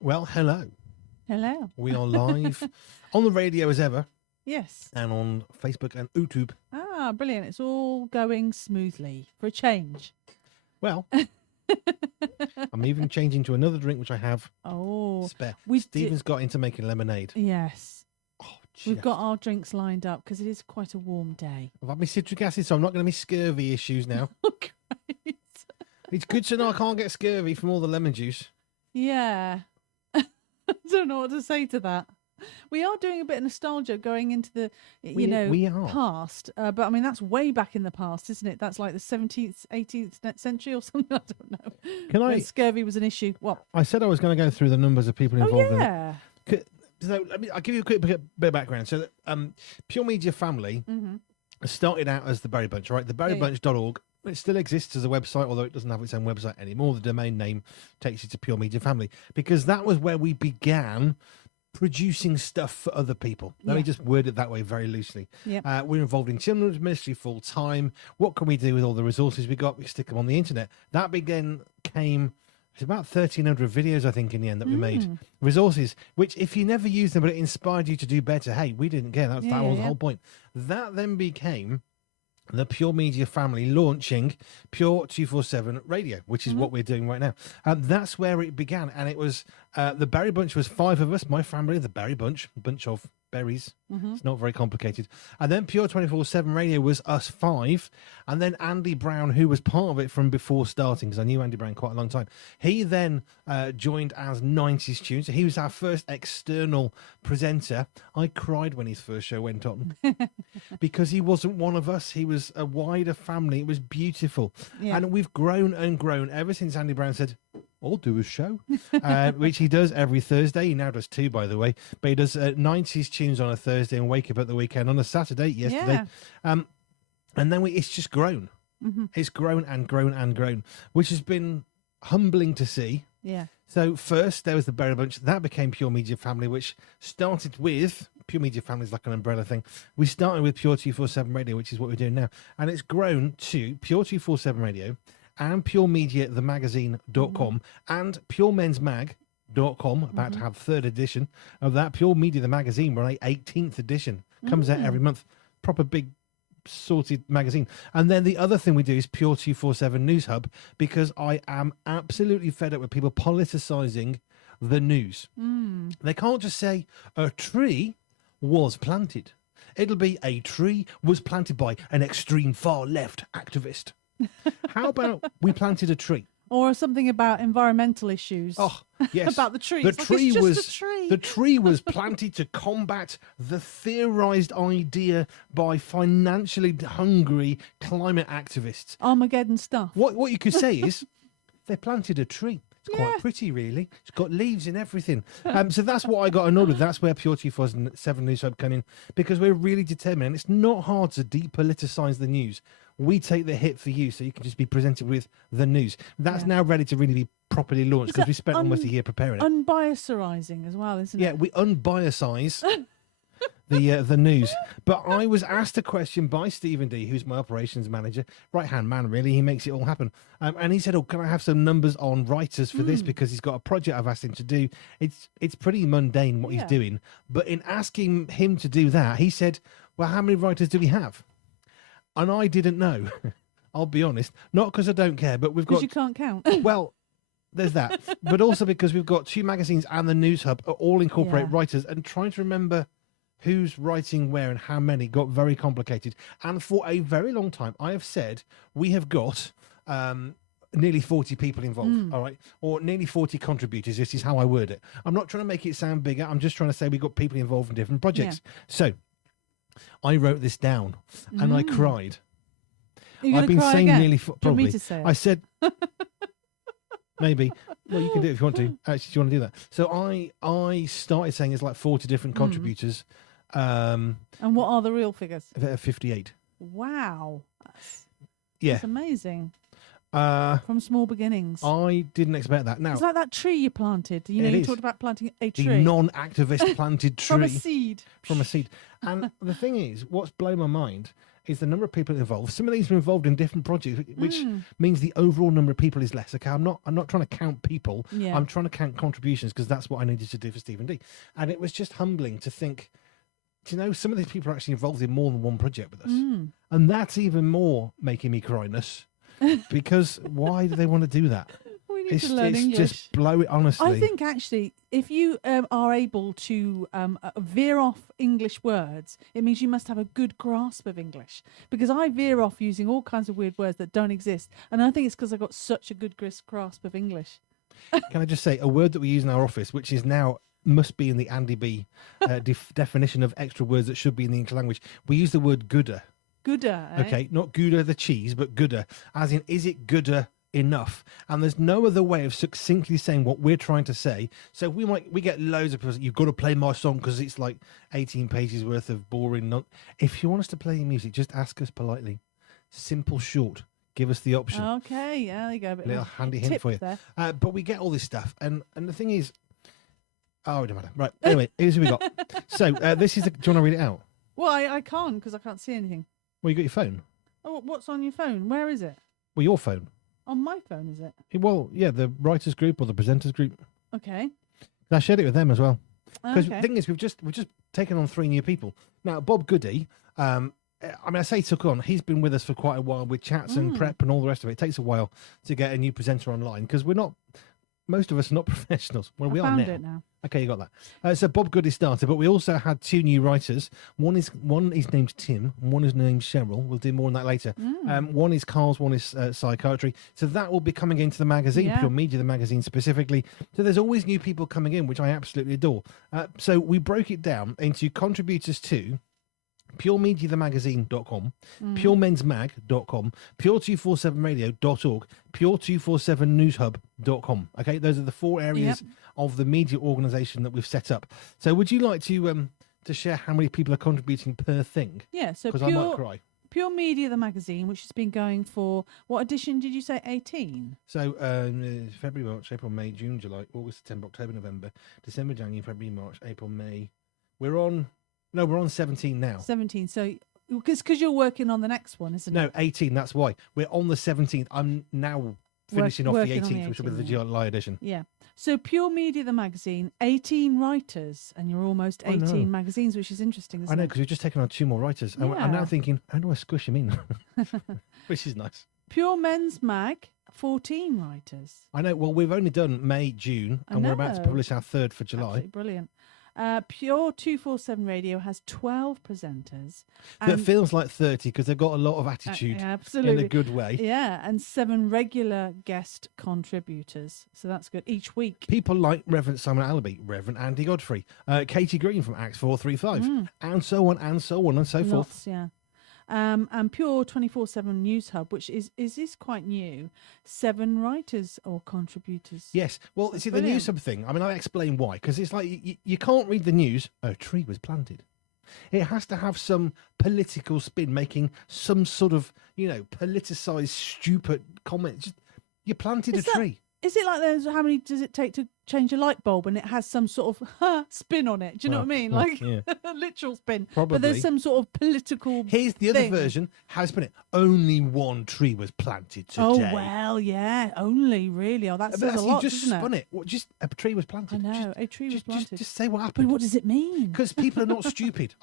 Well, hello. Hello. We are live on the radio as ever Yes. and on Facebook and YouTube. Ah, brilliant. It's all going smoothly for a change. Well, I'm even changing to another drink which I have spare. Stephen's got into making lemonade. Yes. Oh, We've got our drinks lined up because it is quite a warm day. I've had my citric acid, so I'm not going to miss scurvy issues now. Great. It's good to know I can't get scurvy from all the lemon juice. Yeah. I don't know what to say to that. We are doing a bit of nostalgia going into the, we are. past. But I mean, that's way back in the past, isn't it? That's like the 17th, 18th century or something. I don't know. When scurvy was an issue. What? I said I was going to go through the numbers of people involved in it. So I'll give you a quick bit of background. So Pure Media Family started out as the Berry Bunch, right? TheBerryBunch.org. It still exists as a website, although it doesn't have its own website anymore. The domain name takes you to Pure Media Family because that was where we began producing stuff for other people. Let me just word it that way very loosely. Yep. We're involved in children's ministry full time. What can we do with all the resources we got? We stick them on the internet. That came. It's about 1,300 videos, I think, in the end that we made. Resources, which if you never used them, but it inspired you to do better, hey, we didn't care. That was the whole point. That then became the Pure Media Family launching Pure247 Radio, which is what we're doing right now. That's where it began. And it was, the Berry Bunch was 5 of us, my family, the Berry Bunch, a bunch of berries. It's not very complicated. And then Pure247 Radio was us 5. And then Andy Brown, who was part of it from before starting, because I knew Andy Brown quite a long time. He then joined as 90s Tunes. He was our first external presenter. I cried when his first show went on because he wasn't one of us. He was a wider family. It was beautiful. Yeah. And we've grown and grown ever since Andy Brown said, I'll do a show, which he does every Thursday. He now does 2, by the way. But he does 90s tunes on a Thursday and Wake Up at the Weekend on a Saturday, yesterday. Yeah. And then it's just grown. It's grown and grown and grown, which has been humbling to see. Yeah. So first, there was the Berry Bunch. That became Pure Media Family, which started with... Pure Media Family is like an umbrella thing. We started with Pure247 Radio, which is what we're doing now. And it's grown to Pure247 Radio... and Pure Media, the magazine.com and puremensmag.com, about to have 3rd edition of that. Pure Media, the magazine, we're on 18th edition. Comes out every month. Proper big sorted magazine. And then the other thing we do is Pure247 News Hub, because I am absolutely fed up with people politicising the news. They can't just say a tree was planted. It'll be a tree was planted by an extreme far left activist. How about we planted a tree? Or something about environmental issues. Oh, yes. About the tree. The tree was planted to combat the theorized idea by financially hungry climate activists. Armageddon stuff. What you could say is they planted a tree. It's quite pretty, really. It's got leaves and everything. So that's what I got annoyed with. That's where Pure247 News Hub come in, because we're really determined. And it's not hard to depoliticize the news. We take the hit for you, so you can just be presented with the news. That's now ready to really be properly launched, because we spent almost a year preparing it. Unbiasizing as well, isn't it? Yeah, we unbiasize the news. But I was asked a question by Stephen D, who's my operations manager, right-hand man, really. He makes it all happen. And he said, can I have some numbers on writers for this? Because he's got a project I've asked him to do. It's pretty mundane what he's doing. But in asking him to do that, he said, well, how many writers do we have? And I didn't know. I'll be honest. Not because I don't care, but we've got... Because you can't count. Well, there's that. But also because we've got 2 magazines and the News Hub all incorporate writers, and trying to remember who's writing where and how many got very complicated. And for a very long time, I have said we have got nearly 40 people involved, all right? Or nearly 40 contributors. This is how I word it. I'm not trying to make it sound bigger. I'm just trying to say we've got people involved in different projects. Yeah. So I wrote this down and I cried. I've been saying again? Nearly probably. Me to say it? I said maybe. Well, you can do it if you want to. Actually, do you want to do that? So I started saying it's like 40 different contributors. And what are the real figures? 58. Wow. That's amazing. From small beginnings. I didn't expect that. Now, it's like that tree you planted. You talked about planting a tree. The non-activist planted tree. From a seed. From a seed. And the thing is, what's blown my mind, is the number of people involved. Some of these are involved in different projects, which means the overall number of people is less. Okay, I'm not trying to count people. Yeah. I'm trying to count contributions because that's what I needed to do for Stephen D. And it was just humbling to think, do you know, some of these people are actually involved in more than one project with us. And that's even more making me cryness because why do they want to do that? We need to learn English. Just blow it, honestly. I think actually, if you are able to veer off English words, it means you must have a good grasp of English. Because I veer off using all kinds of weird words that don't exist. And I think it's because I've got such a good grasp of English. Can I just say a word that we use in our office, which is now must be in the Andy B definition of extra words that should be in the English language. We use the word gooder. Gooder, eh? Okay, not Gouda the cheese, but gooder, as in, is it gooder enough? And there's no other way of succinctly saying what we're trying to say. So we get loads of people, you've got to play my song because it's like 18 pages worth of boring. If you want us to play your music, just ask us politely. Simple, short. Give us the option. Okay, yeah, there you go. Little handy hint for you. But we get all this stuff, and the thing is, oh, it doesn't matter. Right. Anyway, here's what we got. So this is. Do you want to read it out? Well, I can't because I can't see anything. Well, you got your phone. Oh, what's on your phone? Where is it? Well, your phone. On my phone, is it? Well, yeah, the writers group or the presenters group. Okay. I shared it with them as well. Because Okay. the thing is, we've just taken on 3 new people. Now, Bob Goody, I mean, I say took on. He's been with us for quite a while with chats and prep and all the rest of it. It takes a while to get a new presenter online because we're not. Most of us are not professionals. Well, we are now. I found it now. Okay, you got that. So Bob Goody started, but we also had 2 new writers. One is named Tim, and one is named Cheryl. We'll do more on that later. One is Carl's, one is psychiatry. So that will be coming into the magazine, Pure Media, the magazine specifically. So there's always new people coming in, which I absolutely adore. So we broke it down into contributors to PureMediaTheMagazine.com, PureMensMag.com, Pure247Radio.org, Pure247NewsHub.com. Okay, those are the 4 areas of the media organisation that we've set up. So would you like to share how many people are contributing per thing? Yeah, so because I might cry. Pure Media, the magazine, which has been going for, what edition did you say, 18? So February, March, April, May, June, July, August, September, October, November, December, January, February, March, April, May. We're on 17 now. 17. So, because you're working on the next one, isn't it? No, 18. That's why. We're on the 17th. I'm now finishing off the 18th, which will be the July edition. Yeah. So, Pure Media, the magazine, 18 writers, and you're almost 18 magazines, which is interesting, isn't it? I know, because we've just taken on 2 more writers. And I'm now thinking, how do I squish them in? Which is nice. Pure Men's Mag, 14 writers. I know. Well, we've only done May, June, and we're about to publish our 3rd for July. Absolutely brilliant. Pure247Radio has 12 presenters. That feels like 30 because they've got a lot of attitude in a good way. Yeah, and 7 regular guest contributors. So that's good each week. People like Reverend Simon Allaby, Reverend Andy Godfrey, Katie Green from Acts 435, and so on and so on and so forth. Yeah. And Pure 247 News Hub, which is quite new, 7 writers or contributors. Yes. Well, see, the News Hub thing, I mean, I'll explain why. Because it's like you can't read the news, a tree was planted. It has to have some political spin, making some sort of, politicised, stupid comment. Just, you planted a tree. Is it like those, how many does it take to change a light bulb and it has some sort of spin on it? Do you know what I mean? Like a literal spin. Probably. But there's some sort of political Here's the other version. How to spin it. Only 1 tree was planted today. Oh, well, yeah. Only, really. Oh, that says a lot, you just doesn't spun it. Just a tree was planted. I know. A tree was planted. Just say what happened. But what does it mean? Because people are not stupid.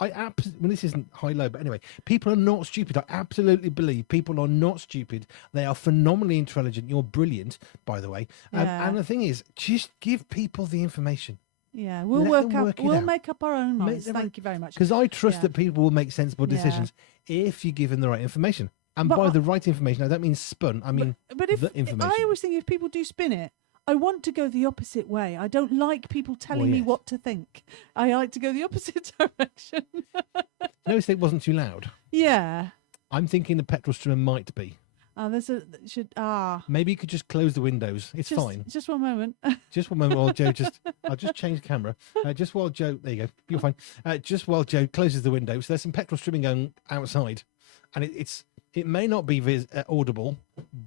This isn't high-low, but anyway, people are not stupid. I absolutely believe people are not stupid. They are phenomenally intelligent. You're brilliant, by the way. And the thing is, just give people the information. Yeah, we'll make up our own minds. Thank you very much. Because I trust that people will make sensible decisions if you give them the right information. And by the right information, I don't mean spun. I mean the information. I always think if people do spin it, I want to go the opposite way. I don't like people telling me what to think. I like to go the opposite direction. Notice it wasn't too loud. Yeah. I'm thinking the petrol streamer might be. Maybe you could just close the windows. It's fine. Just one moment. Just one moment while Joe I'll just change the camera. Just while Joe, there you go. You're fine. Just while Joe closes the window. So there's some petrol streaming going outside, and it may not be audible,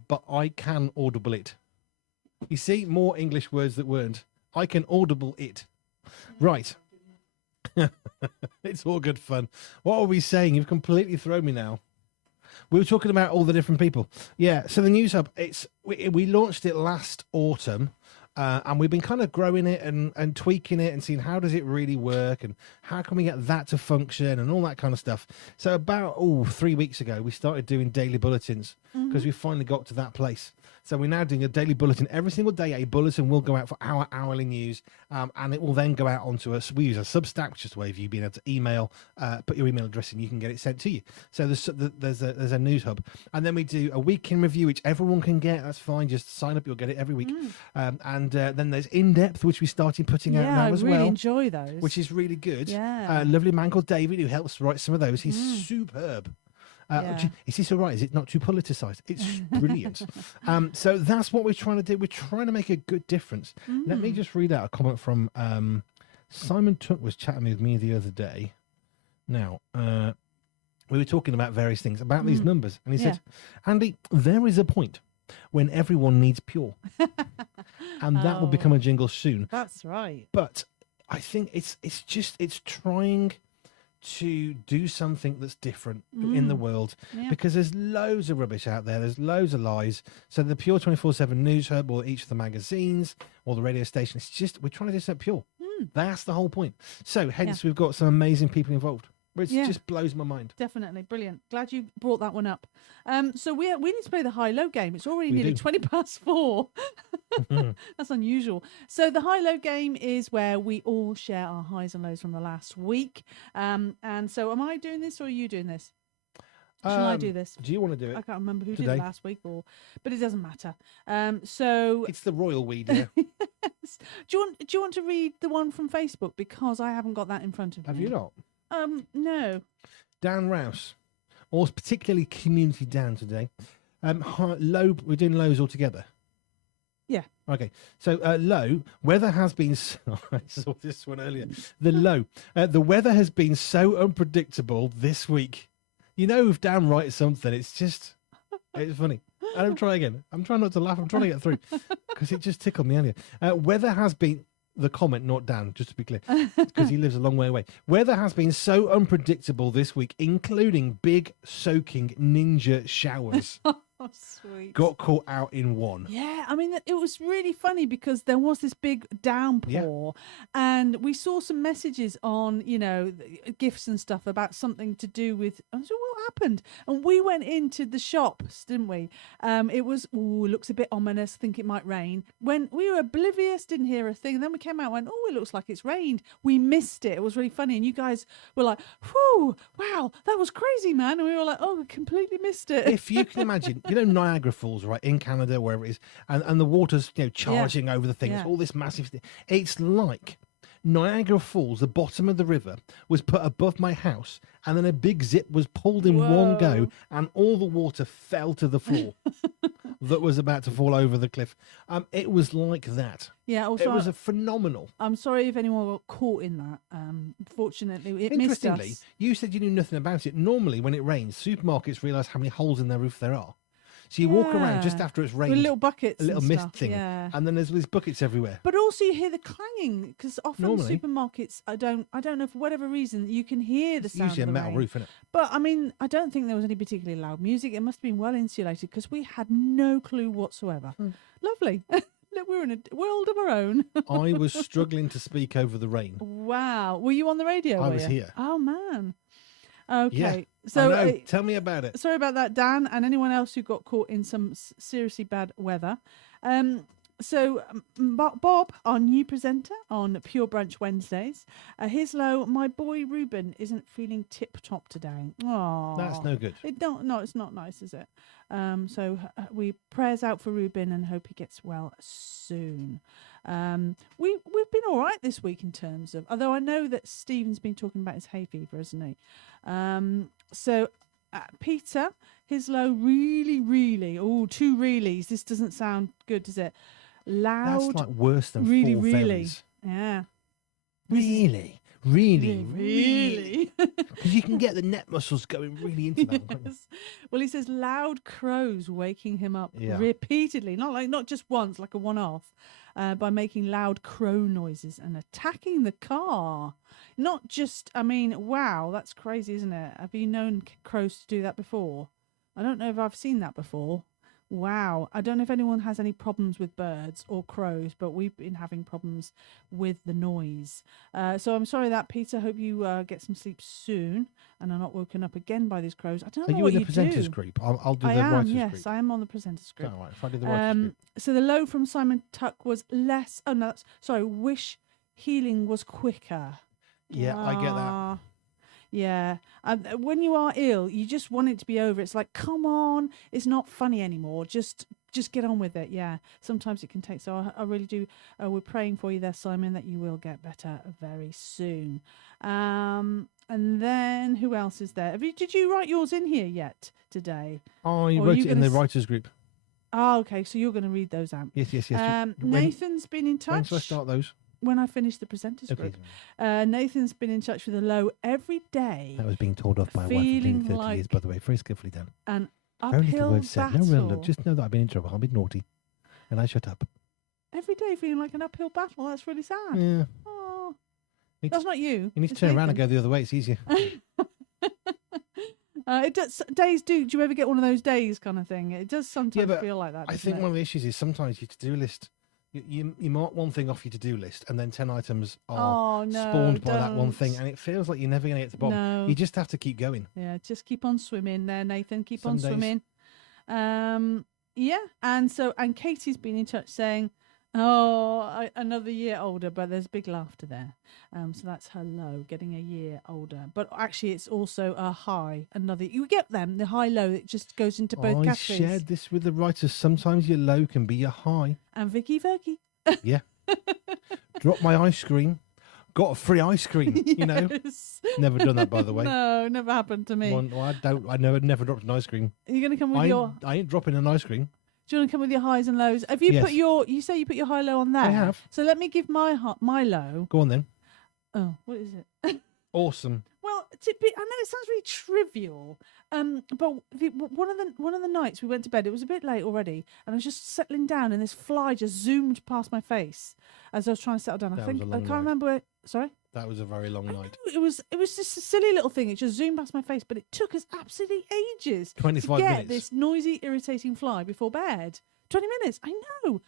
but I can audible it. You see, more English words that weren't. I can audible it. Right. It's all good fun. What are we saying? You've completely thrown me now. We were talking about all the different people. Yeah. So the News Hub, we launched it last autumn. And we've been kind of growing it and tweaking it and seeing how does it really work and how can we get that to function and all that kind of stuff. So about 3 weeks ago, we started doing daily bulletins because we finally got to that place. So we're now doing a daily bulletin. Every single day, a bulletin will go out for our hourly news, and it will then go out onto us. We use a Substack, which is a way of you being able to email, put your email address in, you can get it sent to you. So there's a News Hub. And then we do a week in review, which everyone can get. That's fine. Just sign up. You'll get it every week. And then there's In-Depth, which we started putting out now as well. I really enjoy those. Which is really good. Yeah. A lovely man called David who helps write some of those. He's superb. Is this all right? Is it not too politicized? It's brilliant. So that's what we're trying to do. We're trying to make a good difference. Let me just read out a comment from Simon Tuck was chatting with me the other day. Now, we were talking about various things about these numbers. And he said, Andy, there is a point when everyone needs Pure. And that will become a jingle soon. That's right. But I think it's trying to do something that's different in the world because there's loads of rubbish out there. There's loads of lies. So the Pure 247 News Hub or each of the magazines or the radio station, it's just, we're trying to do something pure. That's the whole point. So hence we've got some amazing people involved. Which just blows my mind. Definitely. Brilliant. Glad you brought that one up. So we need to play the high-low game. It's already nearly 4:20. That's unusual. So the high-low game is where we all share our highs and lows from the last week. And so am I doing this or are you doing this? Shall I do this? Do you want to do it? I can't remember who today? did it last week, but it doesn't matter. So it's the royal weed here. Yes. Do you want to read the one from Facebook because I haven't got that in front of me? Have you not? No. Dan Rouse, or particularly Community Dan today. Low, we're doing lows all together. Yeah. Okay. So low, weather has been. I saw this one earlier. The low, the weather has been so unpredictable this week. You know, if Dan writes something, it's funny. I don't try again. I'm trying not to laugh. I'm trying to get through because it just tickled me earlier. Weather has been. The comment, not Dan, just to be clear, because he lives a long way away. Weather has been so unpredictable this week, including big soaking ninja showers. Oh, sweet. Got caught out in one. Yeah, I mean, it was really funny because there was this big downpour and we saw some messages on, gifts and stuff about something to do with, I said, what happened? And we went into the shops, didn't we? It was, looks a bit ominous, think it might rain. When we were oblivious, didn't hear a thing. And then we came out and went, it looks like it's rained. We missed it. It was really funny. And you guys were like, whew, wow, that was crazy, man. And we were like, we completely missed it. If you can imagine, Niagara Falls, right, in Canada, wherever it is, and the water's, charging over the things, all this massive thing. It's like Niagara Falls, the bottom of the river, was put above my house, and then a big zip was pulled in one go, and all the water fell to the floor that was about to fall over the cliff. It was like that. Yeah, also, it was a phenomenal. I'm sorry if anyone got caught in that. Fortunately, it missed us. You said you knew nothing about it. Normally, when it rains, supermarkets realise how many holes in their roof there are. So you walk around just after it's rained, with little buckets, a little and mist stuff. thing, and then there's these buckets everywhere. But also you hear the clanging because often Normally, supermarkets, I don't know for whatever reason you can hear the sound. Usually of the a metal rain. roof, isn't it? But I mean, I don't think there was any particularly loud music. It must have been well insulated because we had no clue whatsoever. Lovely. We're in a world of our own. I was struggling to speak over the rain. Wow. Were you on the radio? I was here. Oh man. Okay. Yeah. So tell me about it. Sorry about that, Dan, and anyone else who got caught in some seriously bad weather. So Bob, our new presenter on Pure Brunch Wednesdays, his low, my boy Ruben isn't feeling tip-top today. Oh, that's no good. No, it's not nice, is it? So we prayers out for Ruben and hope he gets well soon. We've been all right this week in terms of, although I know that Stephen's been talking about his hay fever, hasn't he? So Peter, his low, really, two reallys. This doesn't sound good, does it? Loud. That's like worse than really, four really. ferries. Yeah. Really? Really? Because you can get the neck muscles going really into that one. Yes. Well, he says loud crows waking him up Yeah. repeatedly, not just once, like a one-off, by making loud crow noises and attacking the car. Not just, wow, that's crazy, isn't it? Have you known crows to do that before? I don't know if I've seen that before. Wow. I don't know if anyone has any problems with birds or crows, but we've been having problems with the noise. So I'm sorry that, Peter. Hope you get some sleep soon and are not woken up again by these crows. I don't Are know you what in you the presenters do. group? I'll do I the am, writers yes, group. I am on the presenters group. All right, if I do the writers group. So the low from Simon Tuck was less. Oh no, sorry. Wish healing was quicker. Yeah, I get that. Yeah. When you are ill, you just want it to be over. It's like, come on, it's not funny anymore. Just get on with it. Yeah. Sometimes it can take. So I really do. We're praying for you there, Simon, that you will get better very soon. And then who else is there? Did you write yours in here yet today? I wrote it in the writers group. Oh, okay. So you're going to read those out. Yes. Nathan's been in touch. When shall I start those? When I finish the presenters group. Nathan's been in touch with a low every day. That was being told off by a wife for being 30 years, by the way. Very skillfully done. An Very little uphill words said. battle. No real. Just know that I've been in trouble. I'll be naughty. And I shut up. Every day feeling like an uphill battle. That's really sad. Yeah. Oh, that's not you. You need to turn around and go the other way. It's easier. It does. Days do. Do you ever get one of those days kind of thing? It does sometimes but feel like that. I think one of the issues is sometimes your to-do list, you mark one thing off your to-do list, and then 10 items are spawned by that one thing, and it feels like you're never going to get to the bottom. No. You just have to keep going. Yeah, just keep on swimming there, Nathan. Keep Some on days. swimming. Yeah, and Katie's been in touch saying, another year older, but there's big laughter there. So that's her low, getting a year older. But actually, it's also a high. You get them, the high low. It just goes into both I categories. shared this with the writers. Sometimes your low can be your high. And Vicky Verky. Yeah. Drop my ice cream. Got a free ice cream. Yes. You know. Never done that, by the way. No, never happened to me. I never dropped an ice cream. Are you going to come with I ain't dropping an ice cream. Do you want to come with your highs and lows? Have you Yes. you say you put your high low on there? I have. So let me give my low. Go on then. Oh, what is it? Awesome. Well, I know it sounds really trivial, but one of the nights we went to bed, it was a bit late already, and I was just settling down, and this fly just zoomed past my face as I was trying to settle down. That I was a long can't night. remember where. Sorry. That was a very long night. It was just a silly little thing. It just zoomed past my face, but it took us absolutely ages 25 to get minutes. this noisy, irritating fly before bed. 20 minutes. I know.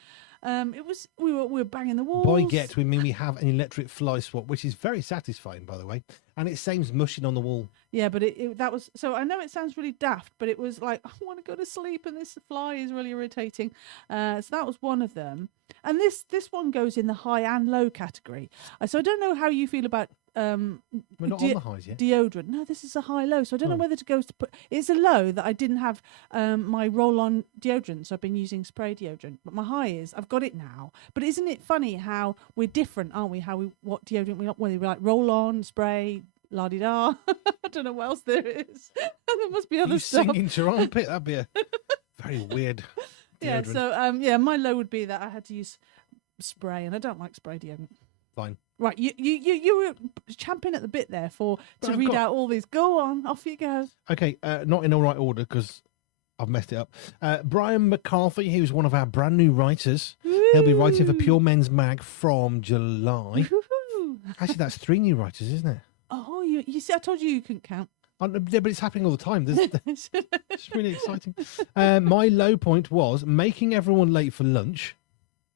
We were banging the walls. By get, we mean we have an electric fly swat, which is very satisfying, by the way. And it seems mushing on the wall. Yeah, but that was so. I know it sounds really daft, but it was like I want to go to sleep, and this fly is really irritating. So that was one of them, and this one goes in the high and low category. So I don't know how you feel about We're not on the highs yet. deodorant. No, this is a high low, so I don't know whether to go to put. It's a low that I didn't have my roll-on deodorant, so I've been using spray deodorant. But my high is I've got it now. But isn't it funny how we're different, aren't we? What deodorant we want, whether we like roll-on, spray, la di da. I don't know what else there is. There must be other You stuff. sing into your armpit? That'd be a very weird Yeah. deodorant. So my low would be that I had to use spray, and I don't like spray deodorant. Fine. Right, you were champing at the bit there to I've read got- out all these. Go on, off you go. Okay, not in the right order because I've messed it up. Brian McCarthy, who's one of our brand new writers. He'll be writing for Pure Men's Mag from July. Woo-hoo. Actually, that's 3 new writers, isn't it? Oh, you see, I told you couldn't count. Yeah, but it's happening all the time. It's really exciting. My low point was making everyone late for lunch,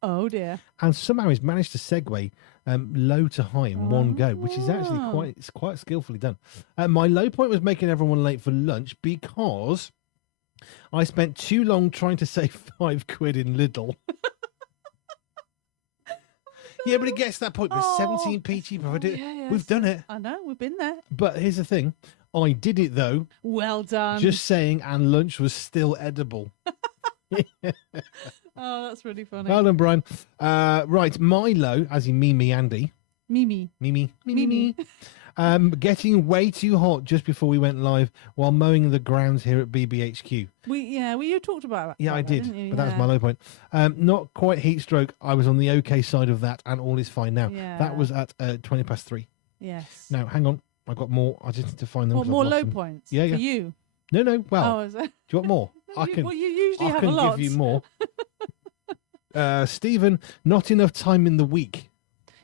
Oh dear. and somehow he's managed to segue low to high in one go, which is actually Oh. quite skillfully done. My low point was making everyone late for lunch because I spent too long trying to save £5 in Lidl. Yeah, but it gets to that point with 17p cheaper. We've done it. I know, we've been there. But here's the thing. I did it, though. Well done. Just saying, and lunch was still edible. Oh, that's really funny. Well done, Brian. Right, Milo, as in Mimi Andy. Mimi. Getting way too hot just before we went live while mowing the grounds here at BBHQ. You talked about Yeah, I that, did, didn't you? but that was my low point. Not quite heat stroke. I was on the okay side of that, and all is fine now. Yeah. That was at 20 past 3. Yes. Now, hang on. I got more. I just need to find them. What, 'cause I've more lost low them. points? Yeah, yeah. For you? No. Well, Oh, is it? do you want more? I can. Well, you usually I have can a lot. give you more. Stephen, not enough time in the week.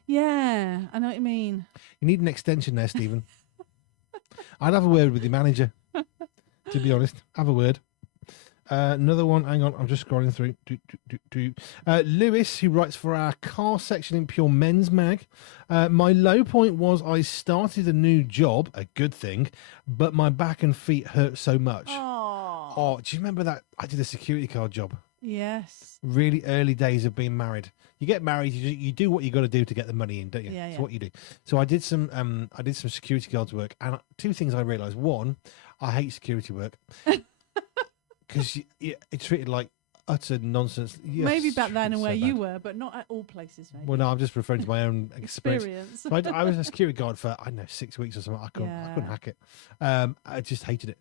Yeah, I know what you mean. You need an extension there, Stephen. I'd have a word with your manager. To be honest, have a word. Another one. Hang on, I'm just scrolling through. Lewis, who writes for our car section in Pure Men's Mag. My low point was I started a new job, a good thing, but my back and feet hurt so much. Oh, do you remember that? I did a security guard job. Yes. Really early days of being married. You get married, you do what you got to do to get the money in, don't you? Yeah, That's what you do. So I did some security guards work, and two things I realised. One, I hate security work because it's treated like utter nonsense. Yes, maybe back then and so where bad. you were, but not at all places. Maybe. Well, no, I'm just referring to my own experience. So I was a security guard for, I don't know, 6 weeks or something. I couldn't hack it. I just hated it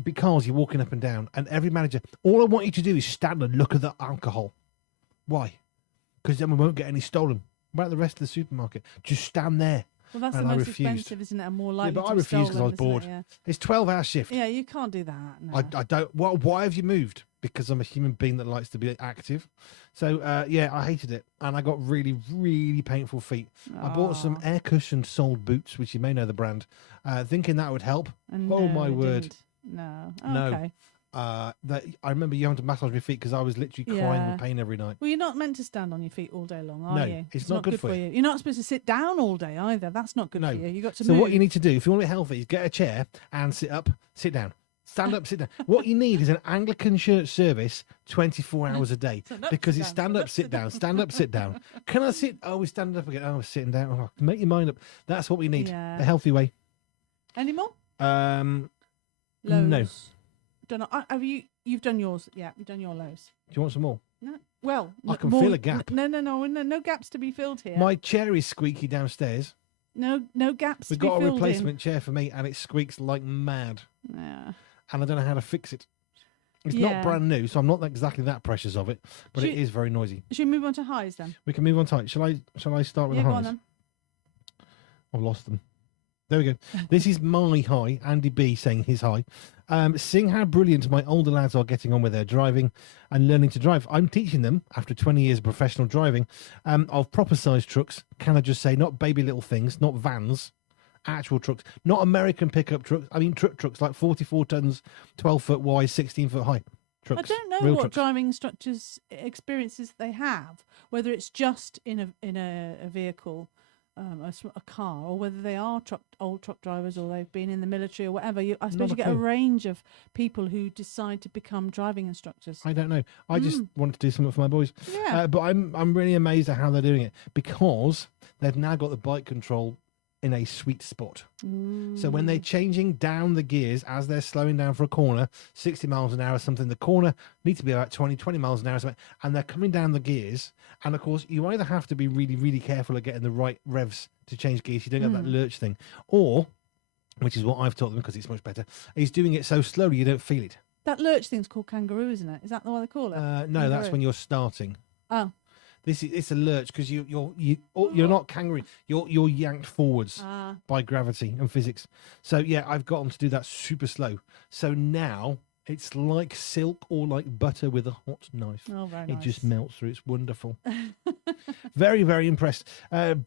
because you're walking up and down, and every manager, all I want you to do is stand and look at the alcohol. Why? Because then we won't get any stolen. What about the rest of the supermarket? Just stand there. Well, that's the most expensive, isn't it? And more likely. Yeah, but to I refused because I was bored. Yeah. It's 12-hour shift. Yeah, you can't do that. No. I don't. Well, why have you moved? Because I'm a human being that likes to be active. So yeah, I hated it, and I got really, really painful feet. I bought some air cushioned soled boots, which you may know the brand, thinking that would help. And oh my word! Didn't. No. Oh, no. Okay. That I remember you having to massage my feet because I was literally crying with pain every night. Well, you're not meant to stand on your feet all day long, are no, you? it's not good for you. You're not supposed to sit down all day either. That's not good for you. You got to move. So what you need to do, if you want to be healthy, is get a chair and sit up, sit down. Stand up, sit down. What you need is an Anglican church service 24 hours a day because it's stand up, sit down, stand up, sit down. Can I sit? Oh, we're standing up again. Oh, we're sitting down. Oh, make your mind up. That's what we need. Yeah. The healthy way. Any more? Lows. No. Don't know. You've done yours. Yeah, you've done your lows. Do you want some more? No. Well, I can feel a gap. No gaps to be filled here. My chair is squeaky downstairs. No gaps. We've to be got a filled replacement chair for me, and it squeaks like mad. Yeah. And I don't know how to fix it. It's not brand new, so I'm not exactly that precious of it, but it is very noisy. Should we move on to highs then? We can move on to highs. Shall I start with the highs? Go on then. I've lost them. There we go. This is my high. Andy B saying his high. Seeing how brilliant my older lads are getting on with their driving and learning to drive. I'm teaching them, after 20 years of professional driving, of proper sized trucks. Can I just say, not baby little things, not vans, actual trucks, not American pickup trucks. I mean, trucks like 44 tons, 12 foot wide, 16 foot high. Trucks, I don't know what driving instructors' experiences they have, whether it's just in a vehicle. A car, or whether they are old truck drivers, or they've been in the military, or whatever. I suppose you get a range of people who decide to become driving instructors. I don't know. I just wanted to do something for my boys. Yeah. But I'm really amazed at how they're doing it because they've now got the bike control in a sweet spot. So when they're changing down the gears as they're slowing down for a corner, 60 miles an hour, something, the corner needs to be about 20 miles an hour, something, and they're coming down the gears. And of course, you either have to be really, really careful at getting the right revs to change gears. You don't have that lurch thing. Or, which is what I've taught them because it's much better, is doing it so slowly you don't feel it. That lurch thing's called kangaroo, isn't it? Is that what they call it? No, kangaroo. That's when you're starting. Oh. It's a lurch because you're not kangaroo. You're yanked forwards by gravity and physics. So yeah, I've got them to do that super slow. So now it's like silk or like butter with a hot knife. Oh, very nice. It just melts through. It's wonderful. Very, very impressed.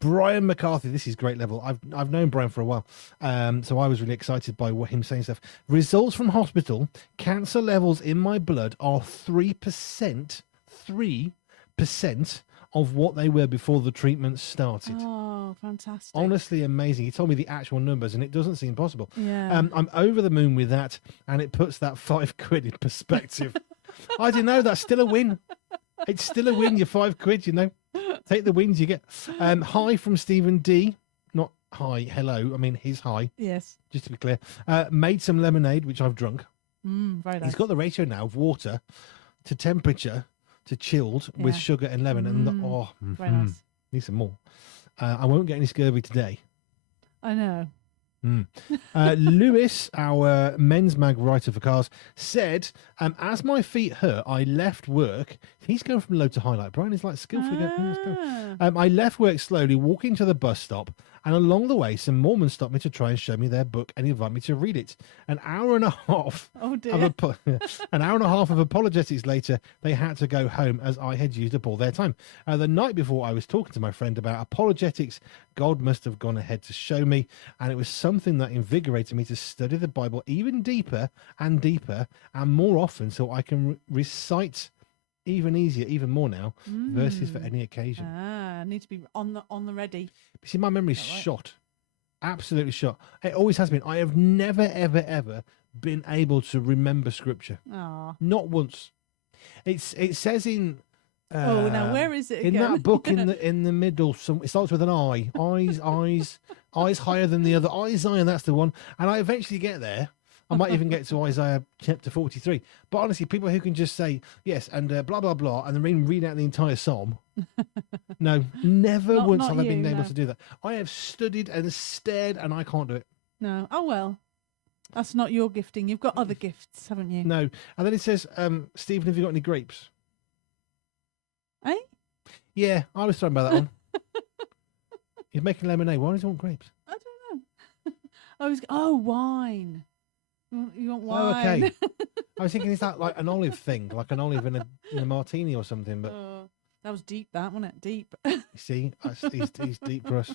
Brian McCarthy, this is great level. I've known Brian for a while, so I was really excited by him saying stuff. Results from hospital: cancer levels in my blood are 3%. 3% of what they were before the treatment started. Oh, fantastic. Honestly amazing. He told me the actual numbers and it doesn't seem possible. Yeah. I'm over the moon with that, and it puts that £5 in perspective. I don't know, that's still a win. It's still a win, your £5, you know. Take the wins you get. Hi from Stephen D. Not hi, hello. I mean his hi. Yes. Just to be clear. Made some lemonade, which I've drunk. Very nice. He's got the ratio now of water to temperature to chilled with sugar and lemon. And very nice. Need some more. I won't get any scurvy today. I know. Lewis, our men's mag writer for cars, said, as my feet hurt, I left work. He's going from low to highlight. Brian is like skillfully going. I left work slowly, walking to the bus stop, And along the way, some Mormons stopped me to try and show me their book and invite me to read it. An hour and a half. Oh dear. An hour and a half of apologetics later, they had to go home as I had used up all their time. The night before, I was talking to my friend about apologetics. God must have gone ahead to show me, and it was something that invigorated me to study the Bible even deeper and deeper and more often, so I can recite even easier, even more now, verses for any occasion. I need to be on the ready. You see, my memory's shot. Absolutely shot. It always has been. I have never, ever, ever been able to remember scripture. Ah. Not once. It says in now where is it in again? that book in the middle, it starts with an I. Eyes higher than the other. Isaiah, that's the one. And I eventually get there. I might even get to Isaiah chapter 43. But honestly, people who can just say, yes, and blah, blah, blah, and then read out the entire psalm. No, never once have I been able to do that. I have studied and stared, and I can't do it. No. Oh, well. That's not your gifting. You've got other gifts, haven't you? No. And then it says, Stephen, have you got any grapes? Eh? Yeah, I was thrown by that one. He's making lemonade. Why does he want grapes? I don't know. Wine. You want wine? Oh, okay. I was thinking, is that like an olive thing, like an olive in a martini or something? But that was deep, that wasn't it? Deep. you see, he's deep for us.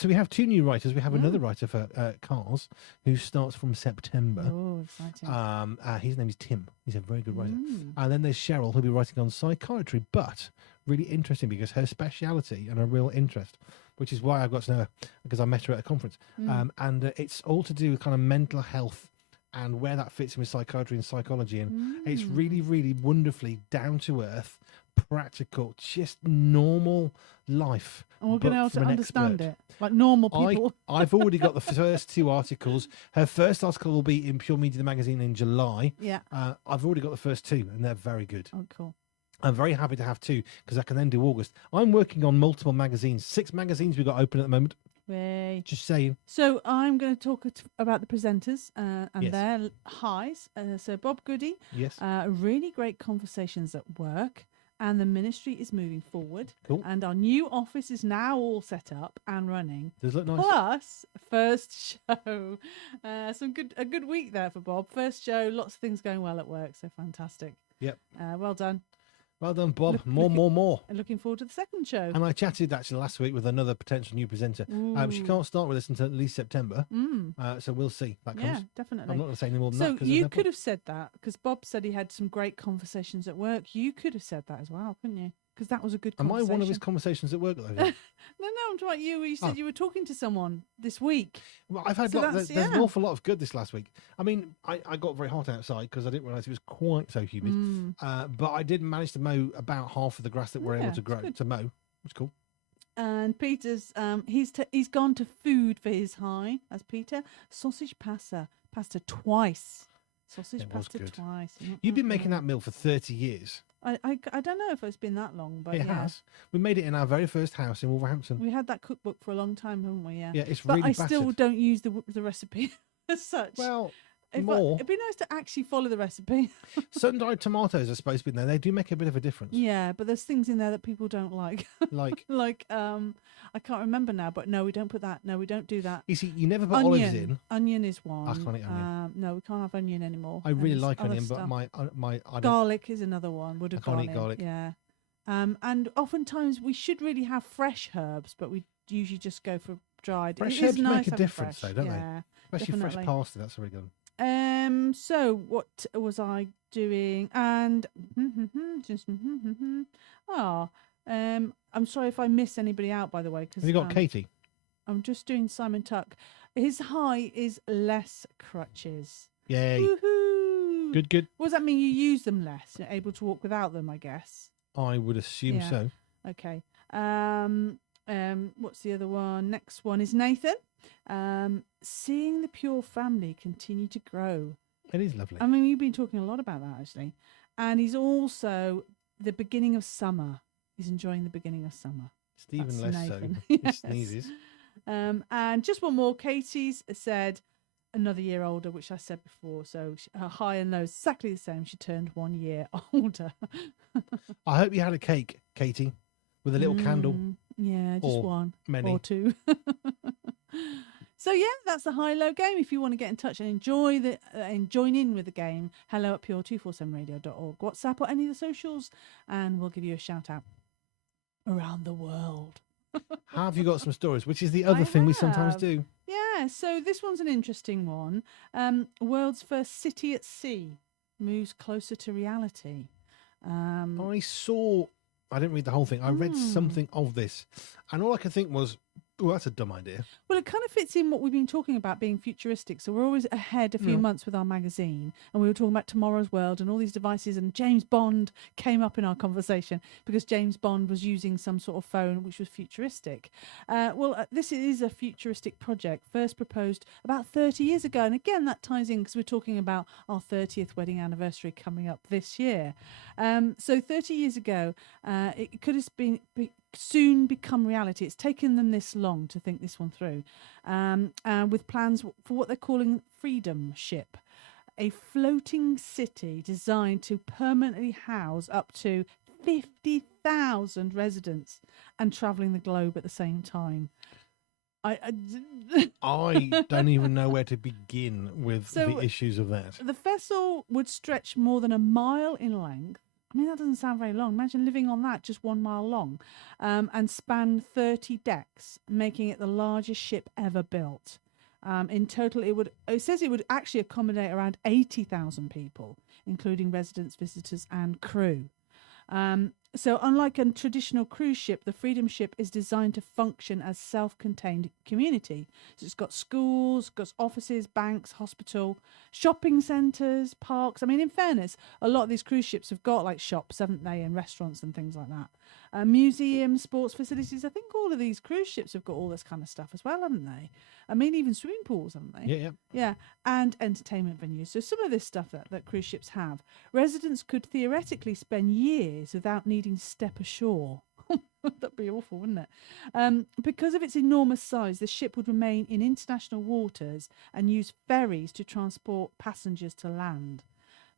So we have two new writers. We have another writer for Cars who starts from September. Oh, exciting. His name is Tim. He's a very good writer. And then there's Cheryl, who'll be writing on psychiatry, but really interesting because her speciality and her real interest, which is why I got to know her, because I met her at a conference. And it's all to do with kind of mental health and where that fits in with psychiatry and psychology. And it's really, really wonderfully down to earth, practical, just normal life. And we're going to be able to understand it, like normal people. I've already got the first two articles. Her first article will be in Pure Media magazine in July. Yeah. I've already got the first two, and they're very good. Oh, cool. I'm very happy to have two because I can then do August. I'm working on multiple magazines. 6 magazines we've got open at the moment. Yay. Just saying. So I'm going to talk about the presenters and their highs. So Bob Goody. Yes. Really great conversations at work. And the ministry is moving forward. Cool. And our new office is now all set up and running. Does it look nice? Plus, first show. A good week there for Bob. First show, lots of things going well at work. So fantastic. Yep. Well done. Well done, Bob. More. And looking forward to the second show. And I chatted actually last week with another potential new presenter. She can't start with us until at least September. So we'll see. That comes. Yeah, definitely. I'm not going to say any more than that. So you could have said that because Bob said he had some great conversations at work. You could have said that as well, couldn't you? Because that was a good conversation. Am I one of his conversations at work, though? No, I'm talking about you. You said you were talking to someone this week. Well, I've had there's an awful lot of good this last week. I mean, I got very hot outside because I didn't realise it was quite so humid. But I did manage to mow about half of the grass that we're able to grow to mow, which is cool. And Peter's he's gone to food for his high as Peter sausage pasta twice. Sausage pasta twice. You've been making that meal for 30 years. I don't know if it's been that long, but it has. We made it in our very first house in Wolverhampton. We had that cookbook for a long time, haven't we? Yeah. Yeah, it's really battered. But I still don't use the recipe as such. Well, it'd be nice to actually follow the recipe. Sun-dried tomatoes are supposed to be in there. They do make a bit of a difference. Yeah, but there's things in there that people don't like. Like I can't remember now, but no, we don't put that. No, we don't do that. You see, you never put olives in. Onion is one. I can't eat onion. No, we can't have onion anymore. I really like onion, but I garlic is another one. I can't eat garlic. Yeah. And oftentimes we should really have fresh herbs, but we usually just go for dried. Fresh herbs make a difference, though, don't they? Especially definitely. fresh parsley. That's very good. So what was I doing? And I'm sorry if I miss anybody out, by the way. Have you got Katie? I'm just doing Simon Tuck. His high is less crutches. Yay! Woohoo! Good. What does that mean? You use them less. You're able to walk without them, I guess. I would assume so. Okay. What's the other one? Next one is Nathan. Seeing the Pure family continue to grow. It is lovely. I mean, you've been talking a lot about that, actually. And he's also the beginning of summer. He's enjoying the beginning of summer. Stephen less Nathan. so. Yes. He sneezes. And just one more. Katie's said another year older, which I said before. So her high and low is exactly the same. She turned 1 year older. I hope you had a cake, Katie, with a little candle. Yeah, just Or one. many. Or two. So yeah, that's the high-low game. If you want to get in touch and enjoy and join in with the game, hello at pure247radio.org, WhatsApp or any of the socials, and we'll give you a shout out around the world. Have you got some stories? Which is the other I thing we sometimes have. do. Yeah, so this one's an interesting one. World's first city at sea moves closer to reality. I didn't read the whole thing. I read something of this, and all I could think was, oh, that's a dumb idea. Well, it kind of fits in what we've been talking about being futuristic. So we're always ahead a few months with our magazine. And we were talking about Tomorrow's World and all these devices. And James Bond came up in our conversation because James Bond was using some sort of phone which was futuristic. This is a futuristic project first proposed about 30 years ago. And again, that ties in because we're talking about our 30th wedding anniversary coming up this year. So 30 years ago, it could have been soon become reality. It's taken them this long to think this one through, with plans for what they're calling Freedom Ship, a floating city designed to permanently house up to 50,000 residents and travelling the globe at the same time. I don't even know where to begin with the issues of that. The vessel would stretch more than a mile in length. I mean, that doesn't sound very long. Imagine living on that, just 1 mile long, and span 30 decks, making it the largest ship ever built. In total, it says it would actually accommodate around 80,000 people, including residents, visitors, and crew. So unlike a traditional cruise ship, the Freedom Ship is designed to function as self-contained community. So it's got schools, got offices, banks, hospital, shopping centres, parks. I mean, in fairness, a lot of these cruise ships have got like shops, haven't they, and restaurants and things like that. Museums, sports facilities. I think all of these cruise ships have got all this kind of stuff as well, haven't they? I mean, even swimming pools, haven't they? Yeah, and entertainment venues. So some of this stuff that cruise ships have, residents could theoretically spend years without needing to step ashore. That'd be awful, wouldn't it? Because of its enormous size, the ship would remain in international waters and use ferries to transport passengers to land.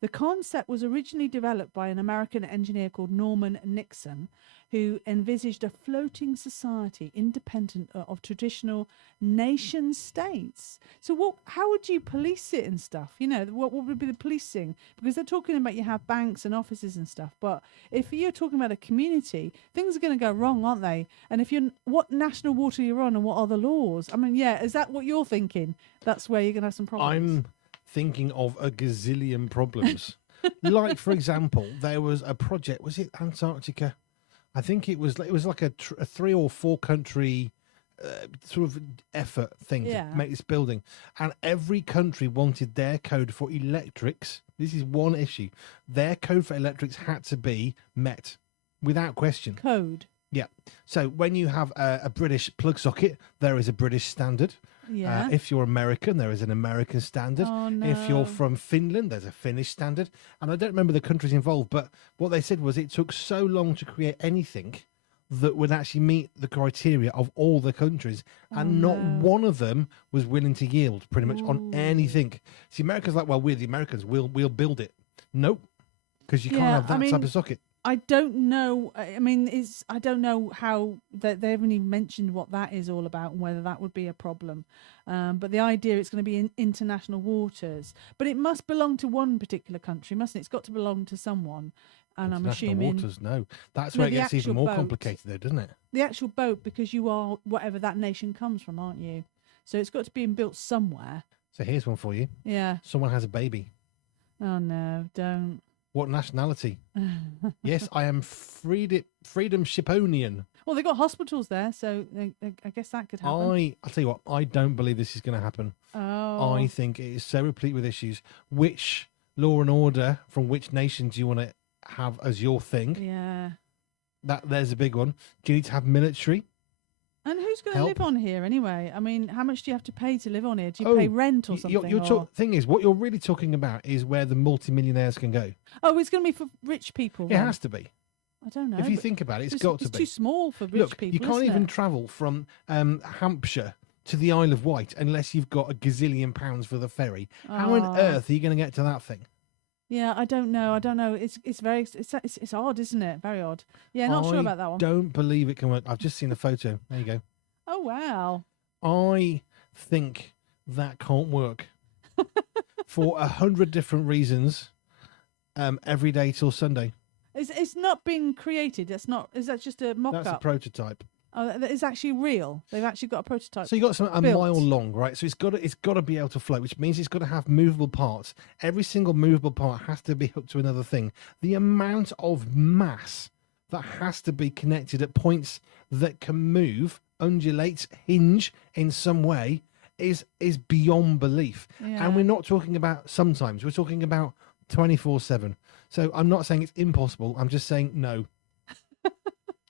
The concept was originally developed by an American engineer called Norman Nixon, who envisaged a floating society independent of traditional nation states. So how would you police it and stuff? You know, what would be the policing? Because they're talking about you have banks and offices and stuff. But if you're talking about a community, things are going to go wrong, aren't they? And what national water you're on and what are the laws? I mean, yeah, is that what you're thinking? That's where you're going to have some problems. I'm thinking of a gazillion problems. Like, for example, there was a project, was it Antarctica? I think it was like a 3 or 4 country sort of effort thing to make this building. And every country wanted their code for electrics. This is one issue. Their code for electrics had to be met without question. Code? Yeah. So when you have a British plug socket, there is a British standard. Yeah. If you're American, there is an American standard. Oh, no. If you're from Finland, there's a Finnish standard. And I don't remember the countries involved, but what they said was it took so long to create anything that would actually meet the criteria of all the countries. And not one of them was willing to yield pretty much on anything. See, America's like, well, we're the Americans. We'll build it. Nope. Because you can't have that type of socket. I don't know. I mean, I don't know how they haven't even mentioned what that is all about and whether that would be a problem. But the idea it's going to be in international waters, but it must belong to one particular country, mustn't it? It's got to belong to someone. And I'm assuming waters. No, that's where it gets even more complicated, though, doesn't it? The actual boat, because you are whatever that nation comes from, aren't you? So it's got to be built somewhere. So here's one for you. Yeah. Someone has a baby. Oh no! Don't. What nationality? Yes, I am Freedom Shiponian. Well, they've got hospitals there, so I guess that could happen. I'll tell you what, I don't believe this is going to happen. Oh. I think it is so replete with issues. Which law and order from which nation do you want to have as your thing? Yeah. There's a big one. Do you need to have military? And who's going to live on here anyway? I mean, how much do you have to pay to live on here? Do you pay rent or something? Thing is, what you're really talking about is where the multimillionaires can go. Oh, it's going to be for rich people. It has to be. I don't know. If you think about it, it's got to be. It's too small for rich people. You can't even travel from Hampshire to the Isle of Wight unless you've got a gazillion pounds for the ferry. How on earth are you going to get to that thing? Yeah, I don't know. It's odd, isn't it? Very odd. Yeah, not sure about that one. Don't believe it can work. I've just seen a photo. There you go. Oh wow. I think that can't work for 100 different reasons. Every day till Sunday. It's not been created. Is that just a mock-up? That's a prototype. Oh, that is actually real. They've actually got a prototype. So you got a built. mile long, right? So it's got to be able to float, which means it's got to have movable parts. Every single movable part has to be hooked to another thing. The amount of mass that has to be connected at points that can move, undulate, hinge in some way is beyond belief. Yeah. And we're not talking about sometimes. We're talking about 24/7. So I'm not saying it's impossible. I'm just saying no.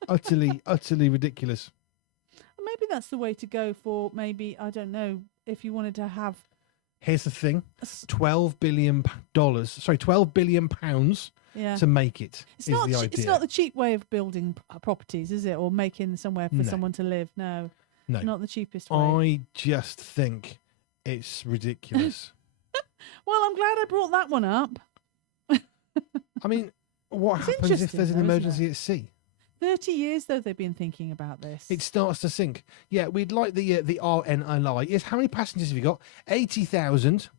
utterly ridiculous. Maybe that's the way to go for maybe, I don't know, if you wanted to have... Here's the thing. $12 billion to make it it's is not the idea. It's not the cheap way of building properties, is it? Or making somewhere for someone to live. No. Not the cheapest way. I just think it's ridiculous. Well, I'm glad I brought that one up. I mean, what It's happens if there's an interesting though, emergency at sea? 30 years, though, they've been thinking about this. It starts to sink. Yeah, we'd like the RNLI. Yes, how many passengers have you got? 80,000.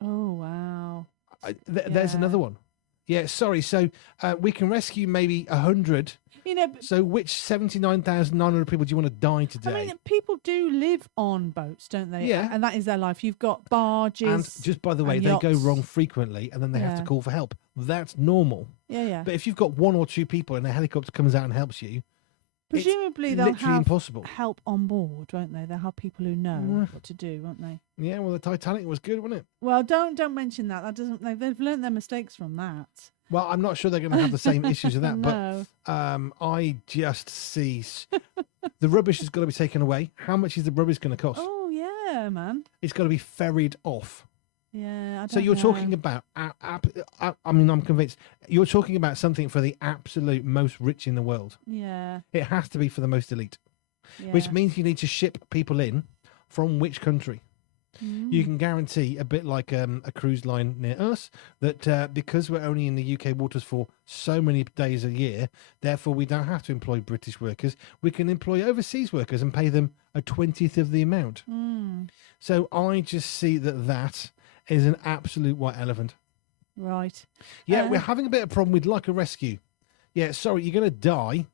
Oh, wow. There's another one. Yeah, sorry. So we can rescue maybe 100. You know, So which 79,900 people do you want to die today? I mean, people do live on boats, don't they? Yeah. And that is their life. You've got barges. And just by the way, and they go yachts. wrong frequently and then they have to Yeah. call for help. That's normal. Yeah. But if you've got one or two people and a helicopter comes out and helps you, Presumably it's they'll literally have impossible. help on board, won't they? They'll have people who know what to do, won't they? Yeah, well, the Titanic was good, wasn't it? Well, don't mention that. That doesn't. They've learnt their mistakes from that. Well, I'm not sure they're going to have the same issues with that, No. but I just see the rubbish has got to be taken away. How much is the rubbish going to cost? Oh yeah, man. It's got to be ferried off. Yeah. I don't So you're know. talking about, I mean, I'm convinced you're talking about something for the absolute most rich in the world. Yeah. It has to be for the most elite, Yeah. which means you need to ship people in from which country? Mm. You can guarantee, a bit like a cruise line near us, that because we're only in the UK waters for so many days a year, therefore we don't have to employ British workers. We can employ overseas workers and pay them 1/20 of the amount. Mm. So I just see that is an absolute white elephant. Right. Yeah, we're having a bit of problem with like a rescue. Yeah, sorry, you're going to die,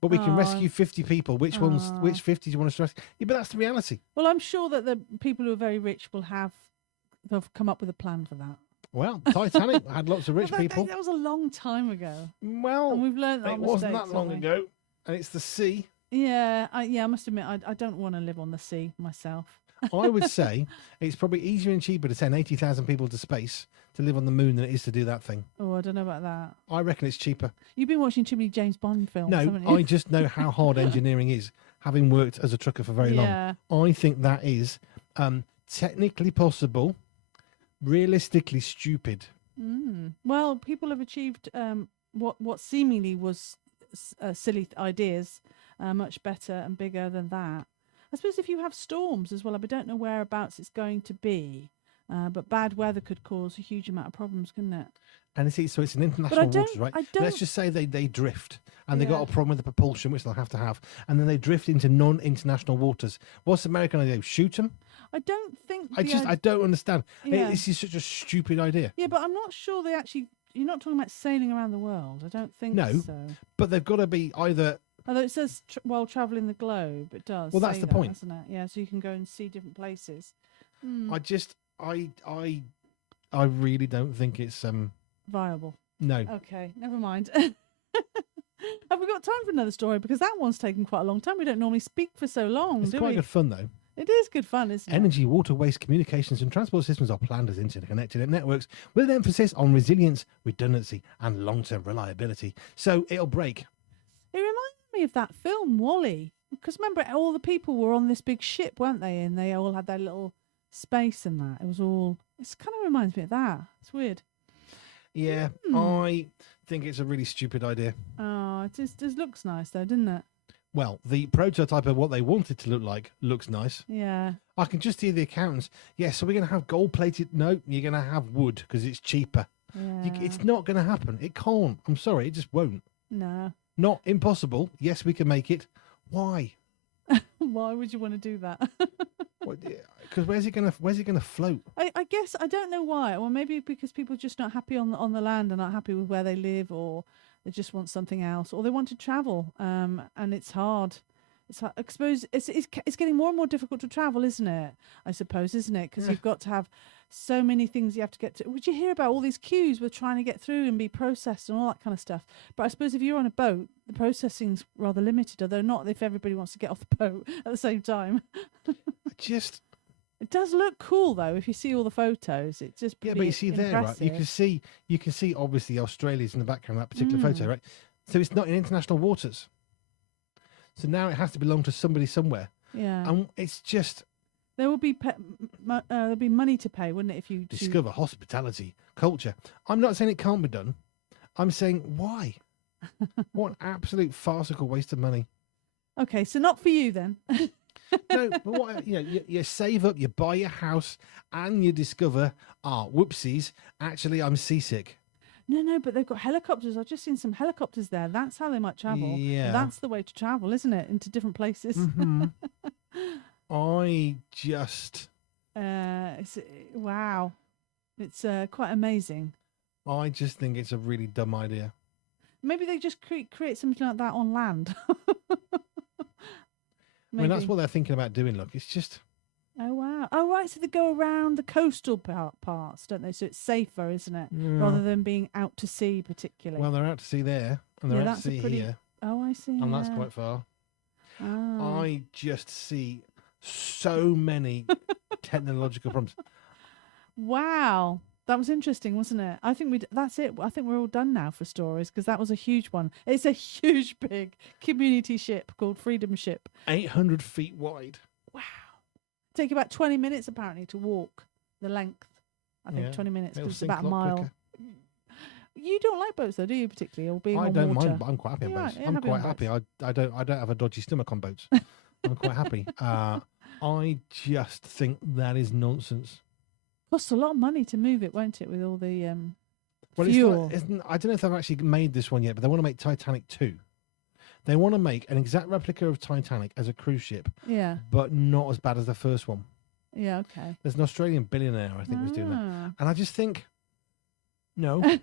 but we can Oh. rescue 50 people. Which 50 do you want us to rescue? Yeah, but that's the reality. Well, I'm sure that the people who are very rich they've come up with a plan for that. Well, Titanic had lots of rich Well, people. That was a long time ago. Well, And we've learned our it wasn't mistakes, that long haven't we? ago, and it's the sea. Yeah, I must admit, I don't want to live on the sea myself. I would say it's probably easier and cheaper to send 80,000 people to space to live on the moon than it is to do that thing. Oh, I don't know about that. I reckon it's cheaper. You've been watching too many James Bond films, No, haven't you? I just know how hard engineering is, having worked as a trucker for very Yeah. long. I think that is technically possible, realistically stupid. Well, people have achieved what seemingly was silly ideas much better and bigger than that. I suppose if you have storms as well, I don't know whereabouts it's going to be, but bad weather could cause a huge amount of problems, couldn't it? And so it's an international waters, right? I don't- Let's just say they drift and they Yeah. got a problem with the propulsion, which they'll have to have, and then they drift into non-international waters. What's America going to do? Shoot them? I don't think. I don't understand. Yeah. This is such a stupid idea. Yeah, but I'm not sure they actually. You're not talking about sailing around the world. I don't think No. so. But they've got to be either. Although it says while travelling the globe, it does. Well, that's say the that, point. doesn't it? Yeah, so you can go and see different places. I really don't think it's Viable. no. Okay, never mind. Have we got time for another story? Because that one's taken quite a long time. We don't normally speak for so long, It's do quite we? good fun though. It is good fun, isn't it? Energy, water, waste, communications, and transport systems are planned as interconnected networks with an emphasis on resilience, redundancy, and long-term reliability. So it'll break. It reminded me of that film, Wall-E. Because remember, all the people were on this big ship, weren't they? And they all had their little space and that. It was all... It kind of reminds me of that. It's weird. Yeah, I think it's a really stupid idea. Oh, it just looks nice, though, doesn't it? Well, the prototype of what they want it to look like looks nice. Yeah. I can just hear the accountants. Yeah, so we're going to have gold-plated... No, you're going to have wood because it's cheaper. Yeah. It's not going to happen. It can't. I'm sorry. It just won't. No. Not impossible. Yes, we can make it. Why? Why would you want to do that? Because where's it gonna float? I guess I don't know why. Well, maybe because people are just not happy on the land and not happy with where they live, or they just want something else, or they want to travel. And it's hard. It's hard. I suppose it's getting more and more difficult to travel, isn't it? I suppose, isn't it? Because you've got to have so many things you have to get to. Would you hear about all these queues we're trying to get through and be processed and all that kind of stuff? But I suppose if you're on a boat, the processing's rather limited, although not if everybody wants to get off the boat at the same time. It does look cool though if you see all the photos. It just but you see there, right? You can see obviously Australia's in the background of that particular photo, right? So it's not in international waters. So now it has to belong to somebody somewhere. Yeah. And it's just there will be there'll be money to pay, wouldn't it, if you discover hospitality, culture. I'm not saying it can't be done. I'm saying why? What an absolute farcical waste of money. Okay, so not for you then. No, but what you save up, you buy your house, and you discover, whoopsies, actually I'm seasick. No, but they've got helicopters. I've just seen some helicopters there. That's how they might travel. Yeah. That's the way to travel, isn't it? Into different places. Mm-hmm. I just... wow. It's quite amazing. I just think it's a really dumb idea. Maybe they just create something like that on land. I mean, that's what they're thinking about doing, look. It's just... Oh, wow. Oh, right. So they go around the coastal parts, don't they? So it's safer, isn't it? Yeah. Rather than being out to sea, particularly. Well, they're out to sea there, and they're out to sea here. Oh, I see. And that's quite far. Oh. I just see so many technological problems. Wow. That was interesting, wasn't it? I think that's it. I think we're all done now for stories, because that was a huge one. It's a huge, big community ship called Freedom Ship. 800 feet wide. Wow. Take about 20 minutes, apparently, to walk the length. I think 20 minutes, because it's about a mile. Quicker. You don't like boats, though, do you, particularly? Or being I on don't water? mind, but I'm quite happy on boats. I'm quite happy. I don't have a dodgy stomach on boats. I'm quite happy. I just think that is nonsense. Costs a lot of money to move it, won't it, with all the I fuel? don't know if they've actually made this one yet, but they want to make Titanic 2. They want to make an exact replica of Titanic as a cruise ship, but not as bad as the first one. Yeah, okay. There's an Australian billionaire, I think, was doing that. And I just think, no.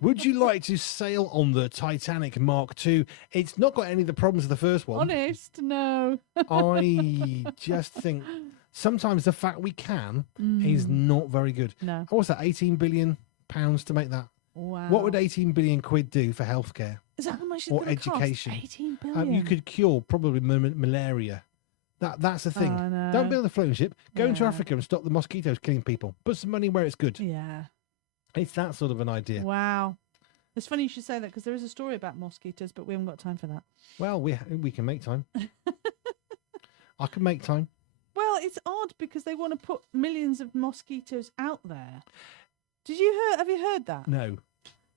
Would you like to sail on the Titanic Mark II? It's not got any of the problems of the first one. Honest, no. I just think sometimes the fact we can is not very good. No. What's that, £18 billion to make that? Wow. What would 18 billion quid do for healthcare? Is that how much it's or going to cost? education? 18 billion. You could cure probably malaria. That's the thing. Oh, no. Don't build a floating ship. Go into Africa and stop the mosquitoes killing people. Put some money where it's good. Yeah. It's that sort of an idea. Wow. It's funny you should say that, because there is a story about mosquitoes, but we haven't got time for that. Well, we can make time. I can make time. Well, it's odd because they want to put millions of mosquitoes out there. Have you heard that? No.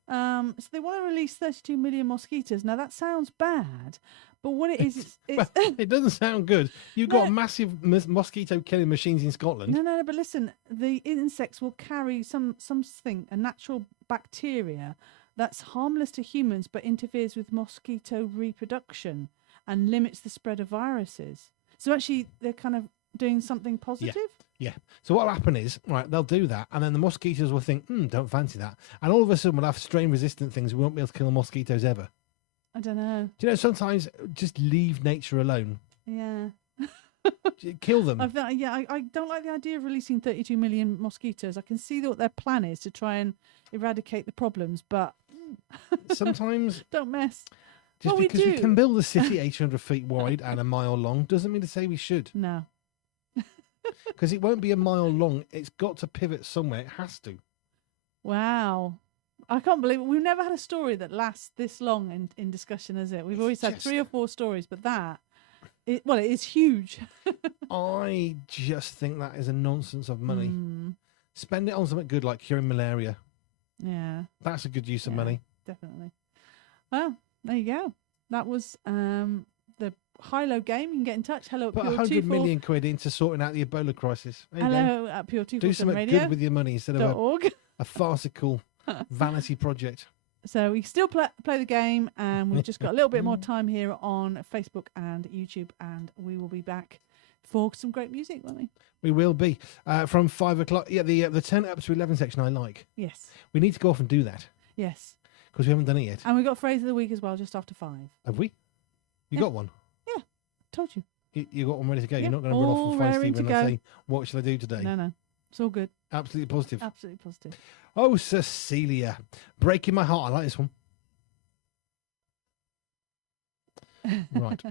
So they want to release 32 million mosquitoes. Now that sounds bad, but what it is, well, it doesn't sound good. You've got massive mosquito killing machines in Scotland. No, but listen, the insects will carry something, a natural bacteria that's harmless to humans but interferes with mosquito reproduction and limits the spread of viruses. So actually, they're kind of doing something positive. Yeah. So what'll happen is, right, they'll do that, and then the mosquitoes will think, don't fancy that. And all of a sudden we'll have strain-resistant things. We won't be able to kill mosquitoes ever. I don't know. Do you know, sometimes just leave nature alone. Yeah. Kill them. I don't like the idea of releasing 32 million mosquitoes. I can see what their plan is to try and eradicate the problems, but... Sometimes... Don't mess. Just because we can build a city 800 feet wide and a mile long doesn't mean to say we should. No. Because it won't be a mile long. It's got to pivot somewhere. It has to. Wow. I can't believe it. We've never had a story that lasts this long in discussion, has it? We've always had 3 or 4 stories, but it is huge. I just think that is a nonsense of money. Spend it on something good like curing malaria. Yeah. That's a good use of money. Definitely. Well, there you go. That was the high-low game. You can get in touch. Hello at Put 100 million quid into sorting out the Ebola crisis. Hello at Pure247Radio. Do something good with your money instead of a farcical vanity project. So we still play the game, and we've just got a little bit more time here on Facebook and YouTube, and we will be back for some great music, won't we? We will be from 5 o'clock. Yeah, the 10 up to 11 section I like. Yes. We need to go off and do that Yes. because we haven't done it yet. And we got phrase of the week as well, just after 5. Have we? You got one? Yeah, told you. You got one ready to go. Yeah, You're not going to run off all and find raring Stephen to and go. say, what shall I do today? No, it's all good. Absolutely positive. Absolutely positive. Oh, Cecilia. Breaking my heart. I like this one. Right.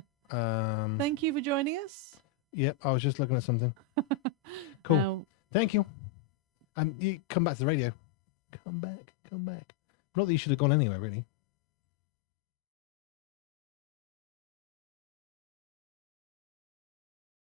Thank you for joining us. Yep, I was just looking at something. Cool. Thank you. And you come back to the radio. Come back. Not that you should have gone anywhere, really.